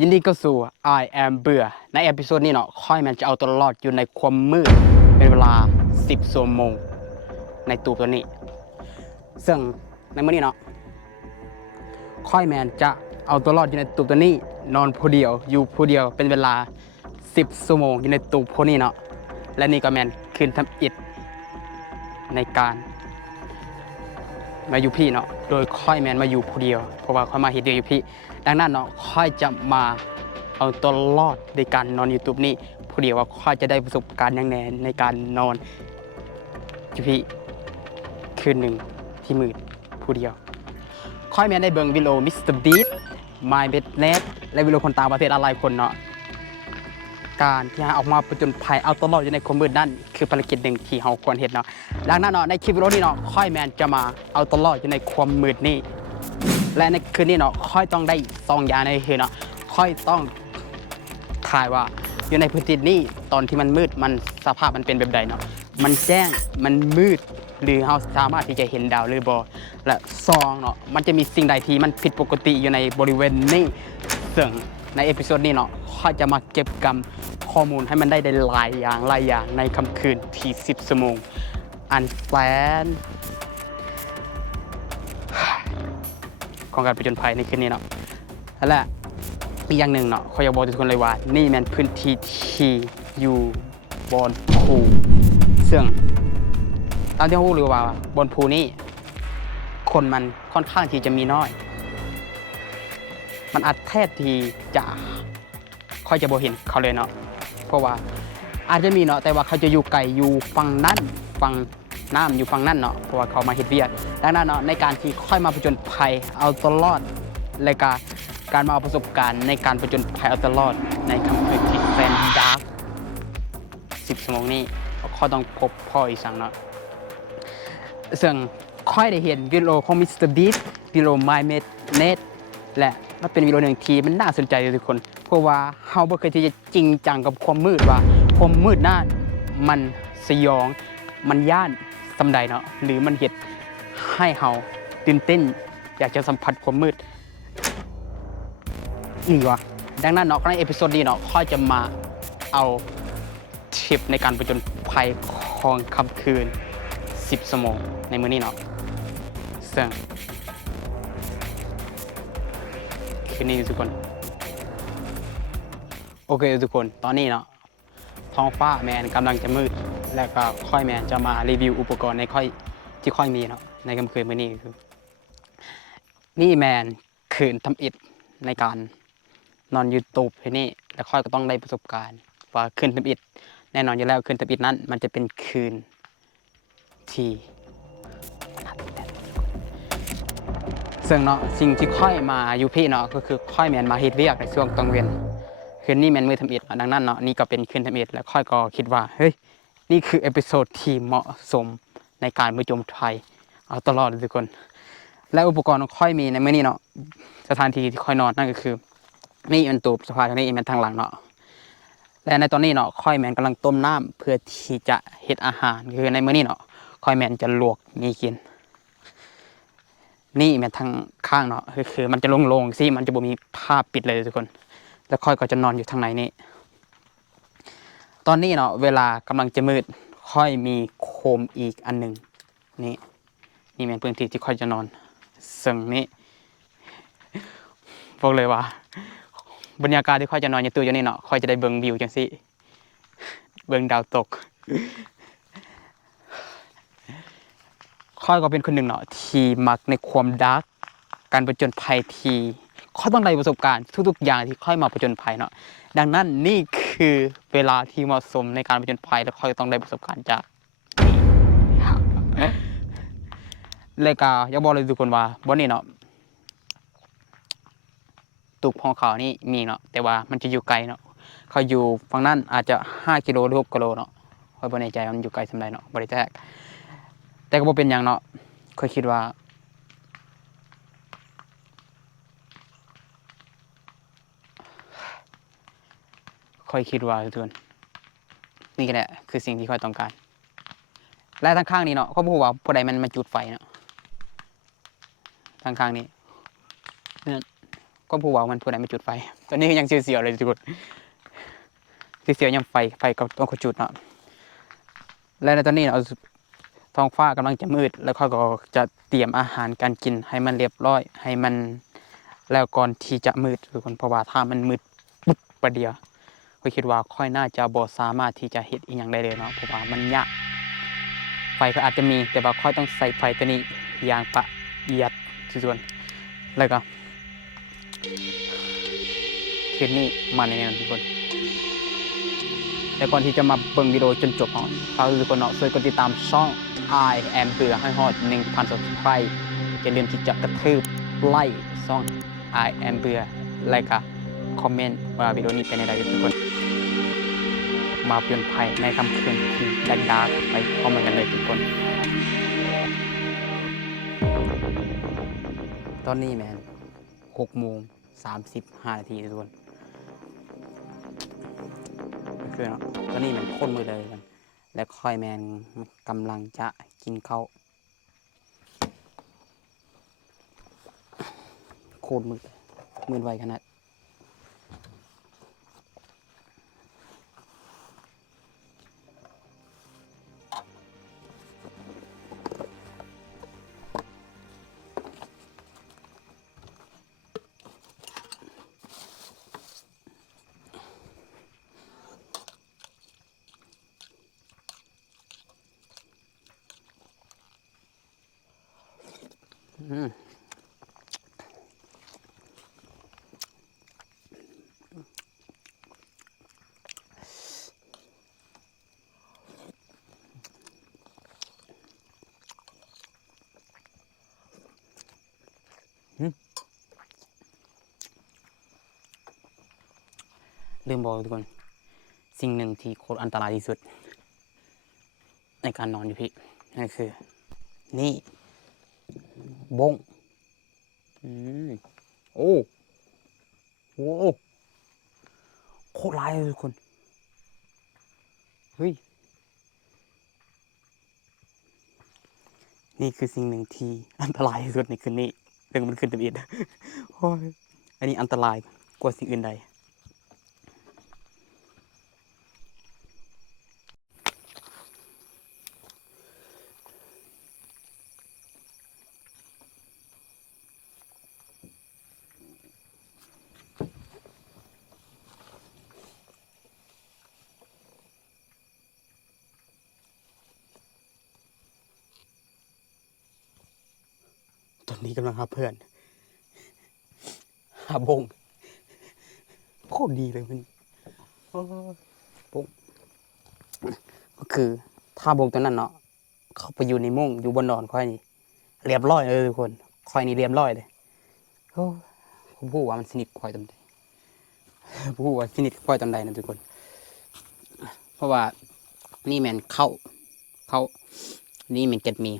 ยินดีก็สู่ I am เบื่อ ในเอพิโซดนี้เนาะค่อยมันจะเอาตัวรอดอยู่ในความมืด เป็นเวลา 10ชั่วโมง ในตูตัวนี้ ซึ่งในมื้อนี้เนาะค่อยแมนจะเอาตัวรอดอยู่ในตูตัวนี้ นอนผู้เดียวอยู่ผู้เดียวเป็นเวลา 10ชั่วโมงอยู่ในตูพวกนี้เนาะและนี่ก็แมนคืนทำอิฐในการ มาอยู่พี่เนาะ โดยค่อยแมนมาอยู่ผู้เดียว เพราะว่าค่อยมาเฮ็ดเดียวอยู่พี่ ดังนั้นเนาะค่อยจะมาเอาตัวรอดในการนอนยูทูบนี่ผู้เดียวว่าค่อยจะได้ประสบการณ์อย่างแน่ในการนอนอยู่พี่คืนหนึ่งที่มืดผู้เดียว ค่อยแมนได้เบิงวิโอมิสเตอร์บีทมายเบดเนสและวิโอคนต่างประเทศอะไรคนเนาะ การที่หาออกมาประจนภัยเอาตัวรอดอยู่ในความมืดนั่นคือภารกิจหนึ่งที่เราควรเห็นเนาะดังนั้นเนาะในคลิปวิดีโอนี้เนาะค่อยแมนจะมาเอาตัวรอดอยู่ในความมืดนี่และในคืนนี้เนาะค่อยต้องได้ซองยาในคืนเนาะค่อยต้องถ่ายว่าอยู่ในพื้นที่นี้ตอนที่มันมืดมันสภาพมันเป็นแบบใดเนาะมันแจ้งมันมืดหรือเราสามารถที่จะเห็นดาวหรือบอและซองเนาะมันจะมีสิ่งใดที่มันผิดปกติอยู่ในบริเวณนี้ซึ่งในเอพิโซดนี้เนาะ ค่อยจะมาเก็บกำข้อมูลให้มันได้ได้หลายอย่างหลายอย่างในค่ำคืนที่10ชั่วโมงอันแสนของการผจญภัยในคืนนี้เนาะนั่นแหละอีกอย่างหนึ่งเนาะขอยอยากบอกทุกคนเลยว่า นี่แมันพื้นที่ที่อยู่บนภูซึ่งตามที่เรารู้ว่าบนภูนี้คนมันค่อนข้างที่จะมีน้อย มันอาจแทบที่จะ ค่อยจะบ่เห็นเขาเลยเนาะเพราะว่าอาจจะมีเนาะแต่ว่าเขาจะอยู่ไกลอยู่ฝั่งนั้นฝั่งน้ำอยู่ฝั่งนั้นเนาะเพราะว่าเขามาเฮ็ดเวียกดังนั้นเนาะในการที่ค่อยมาผจญภัยเอาตัวรอดรายการการมาเอาประสบการณ์ในการผจญภัยเอาตัวรอดในคำคืนที่แสนดาร์กสิบชั่วโมงนี้ข้อต้องพบพ่ออีสังเนาะซึ่งค่อยได้เห็นวิดีโอของมิสเตอร์บีวิดีโอ My m a d n e t และ มันเป็นวิดีโอหนึ่งทีมันน่าสนใจเลยทุกคน เพราะว่าเฮาบ่เคยที่จะจริงจังกับความมืดว่า ความมืดนั่นมันสยอง มันย่านสำใดเนาะหรือมันเห็ดให้เฮาตื่นเต้น อยากจะสัมผัสความมืดนี่วะดังนั้นเนาะในเอพิโซดนี้เนาะค่อยจะมาเอาทิปในการประจนภัยของค่ำคืน 10ชั่วโมงในมื้อนี้เนาะซึ่ง คืนนี้ทุกคน โอเคทุกคน ตอนนี้เนาะท้องฟ้าแมนกำลังจะมืด แล้วก็ค่อยแมนจะมารีวิวอุปกรณ์ในค่อยที่ค่อยมีเนาะในค่ำคืนมื้อนี้คือ นี่แมนคืนทำอิฐในการนอนยูทูบที่นี่แล้วค่อยก็ต้องได้ประสบการณ์ว่าคืนทำอิฐแน่นอนอยู่แล้วคืนทำอิฐนั้น มันจะเป็นคืนที่ ซึ่งเนาะสิ่งที่ค่อยมาอยู่พี่เนาะก็คือค่อยแมนมาเฮ็ดเวียกในช่วงตอนเวนคืนนี้แมนมือทำอิฐเนาะดังนั้นเนาะนี่ก็เป็นคืนทำอิฐแล้วค่อยก็คิดว่าเฮ้ยนี่คือเอพิโซดที่เหมาะสมในการมือจมไทยเอาตลอดเลยทุกคน และอุปกรณ์ของค่อยมีในมื้อนี้เนาะสถานที่ที่ค่อยนอนนั่นก็คือ นี่มันตูบสะพานนี้มันทางหลังเนาะและในตอนนี้เนาะค่อยแมนกำลังต้มน้ำเพื่อที่จะเฮ็ดอาหารคือในมื้อนี้เนาะค่อยแมนจะลวกมีกิน นี่แมนทางข้างเนาะคือคือมันจะโล่งๆสิมันจะบ่มีผ้าปิดเลยทุกคน แล้วค่อยก็จะนอนอยู่ทางในนี้ ตอนนี้เนาะเวลากำลังจะมืดค่อยมีโคมอีกอันหนึ่งนี่นี่แมนพื้นที่ที่ค่อยจะนอนซึ่งนี่บอกเลยว่า บรรยากาศที่ค่อยจะนอนอยู่ตู้อยู่นี่เนาะค่อยจะได้เบิ่งวิวจังสิเบิ่งดาวตก ค่อยก็เป็นคนหนึ่งเนาะที่มักในความดาร์กการประจนภัยที่ค่อยต้องได้ประสบการณ์ทุกๆอย่างที่ค่อยมาประจนภัยเนาะดังนั้นนี่คือเวลาที่เหมาะสมในการประจนภัยและค่อยต้องได้ประสบการณ์จากเลยกาอยากบอกเลยทุกคนว่าบนนี้เนาะตุกของเขานี่มีเนาะแต่ว่ามันจะอยู่ไกลเนาะเขาอยู่ฝั่งนั้นอาจจะ 5 กิโลหรือ6กิโลเนาะค่อยบ่แน่ใจมันอยู่ไกลสำาใดเนาะบ่ได้แทก แต่ก็บ่เป็นหยังเนาะค่อยคิดว่า ค่อยคิดว่าทุกคนนี่ก็แหละคือสิ่งที่ค่อยต้องการ และทางข้างนี้เนาะเขาบอกว่าผู้ใดมันมาจุดไฟเนาะทางข้างนี้นั่นก็ผู้ว่ามันผู้ใดไม่จุดไฟ ตอนนี้ยังเสียวๆเลยทุกคนเสียวๆยังไฟไฟก็ต้องเขาจุดเนาะและในตอนนี้เนาะ ท้องฟ้ากำลังจะมืด แล้วเขาก็จะเตรียมอาหารการกินให้มันเรียบร้อย ให้มันแล้วก่อนที่จะมืดทุกคนเพราะว่าถ้ามันมืดปุ๊บประเดียวก็คิดว่าค่อยน่าจะบ่สามารถที่จะเฮ็ดอีกอย่างได้เลยเนาะเพราะว่ามันยากไฟก็อาจจะมีแต่ว่าค่อยต้องใส่ไฟตัวนี้อย่างประหยัดส่วนแล้วก็คลิปนี้มาในนี้นทุกคน แต่ก่อนที่จะมาเบิ่งวิดีโอจนจบเนาะฝากทุกคนเนาะช่วยกดติดตามช่อง I am เบื่อให้ฮอด1,000 subscribe อย่าลืมที่จะกระทืบไลค์ช่อง I am เบื่อแล้วก็คอมเมนต์ว่าวิดีโอนี้เป็นยังไงทุกคน มาเปลี่ยนภัยในค่ำคืนที่แดกดาร์กไปพร้อมกันเลยทุกคน ตอนนี้แมน6โมง35นาทีทุกคน ก็คือเนาะตอนนี้มันค้นมือเลยกัน และคอยแมนกำลังจะกินเขาโคตรมือมือไวขนาด ลืมบอกทุกคน สิ่งหนึ่งที่โคตรอันตรายที่สุด ในการนอนอยู่พี่นั่นคือ นี่ บงอืมโอ้โหโคตรร้ายเลยทุกคนเฮ้ยนี่คือสิ่งหนึ่งที่อันตรายที่สุดในคืนนี้เรื่องมันขึ้นตัวอิดโอ้ยอันนี้อันตรายกว่าสิ่งอื่นใด อนนี้กำลังหาเพื่อน หาบงโคตรดีเลยมันบงก็คือถ้าบงตัวนั้นเนาะเขาไปอยู่ในมุ้งอยู่บนนอนค่อยนี่เรียบร้อยเลยทุกคนค่อยนี่เรียบร้อยเลยโอ้ผมพูดว่ามันสนิทค่อยตำใดผมพูดว่าสนิทค่อยตำใดนะทุกคน เพราะว่านี่แมนเข้า เข้านี่แมนเก็ดมี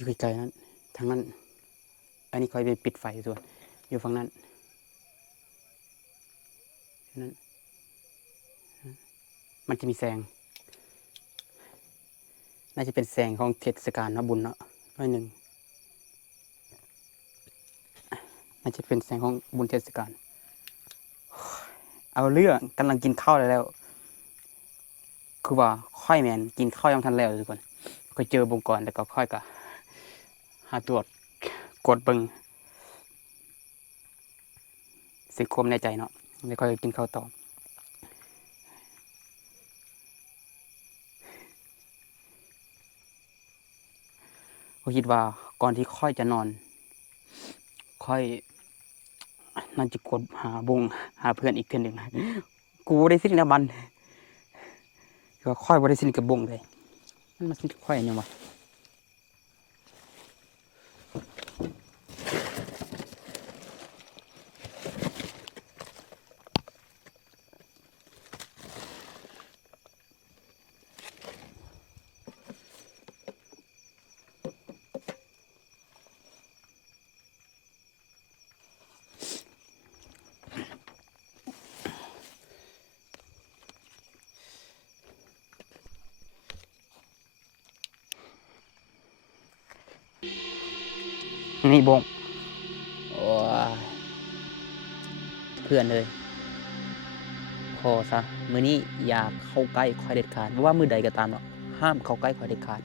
อยู่ไกลๆนั้นทางนั้น อันนี้คอยไปปิดไฟส่วน อยู่ฝั่งนั้นนั้นมันจะมีแสง น่าจะเป็นแสงของเทศกาลนะบุญเนาะน้อยหนึ่ง น่าจะเป็นแสงของบุญเทศกาล เอาเรื่องกำลังกินข้าวแล้ว คือว่าค่อยแมนกินข้าวยังทันแล้วทุกคนก็เจอบงก่อนแล้วก็ค่อยก็ หาตรวจกดเบิงสิควมในใจเนาะแล้วค่อยกินข้าวต่อก็คิดว่าก่อนที่ค่อยจะนอน ค่อยน่าจะกดหาบงหาเพื่อนอีกเทื่อนหนึ่งกูได้สิ้นกับมันก็ค่อยบ่ได้สิ้นกับบงเลยมันมาสิ้นค่อยเนี่ยวะ นี่บงโอ้เพื่อนเลย พอซะ มือนี้อย่าเข้าใกล้คอยเด็ดขาดไม่ว่ามือใดก็ตามเนาะห้ามเข้าใกล้คอยเด็ดขาด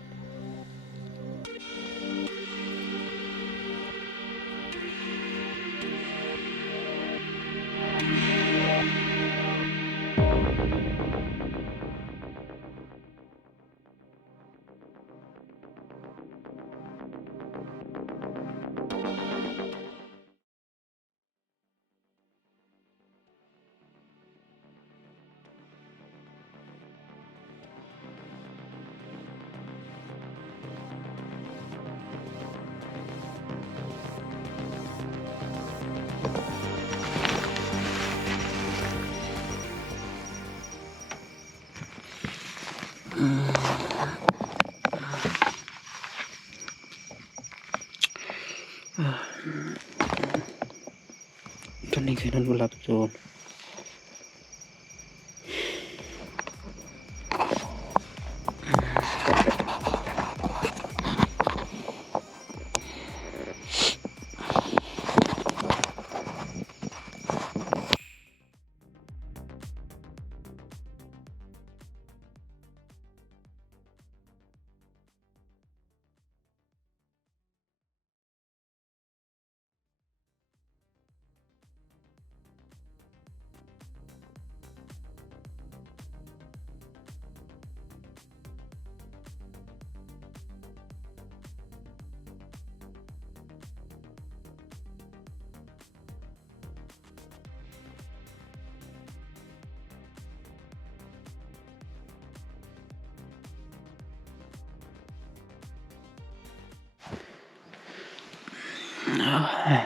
ตอนนี้คือน อน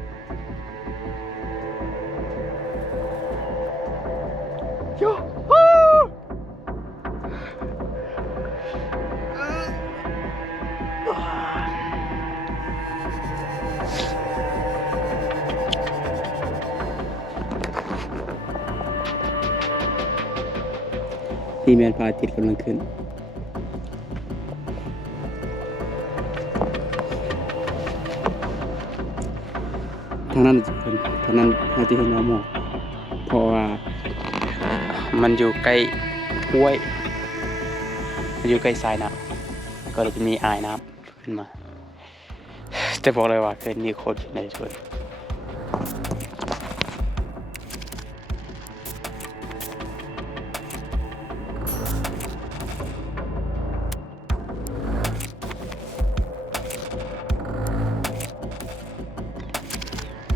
นี่แมนพาทิตย์กำลังขึ้น ทางนั้นจะเป็นทางนั้นเราจะเห็นว่าหมอกเพราะว่ามันอยู่ใกล้ห้วยมันอยู่ใกล้ทรายน้ำก็เลยจะมีอายน้ำขึ้นมา จะบอกเลยว่าเคยมีคนอยู่ในชวน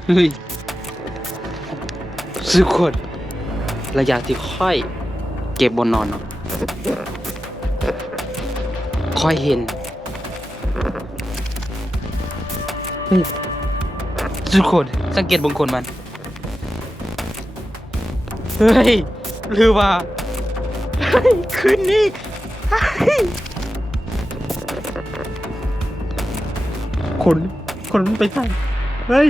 เฮ้ยสุดคนระยะที่ค่อย เก็บบนนอนเนาะค่อยเห็นเฮ้ยสุดคนสังเกตบางคนมัน เฮ้ยหรือว่าเฮ้ยคืนนี้เฮ้ยคนคนมันไปไหนเฮ้ย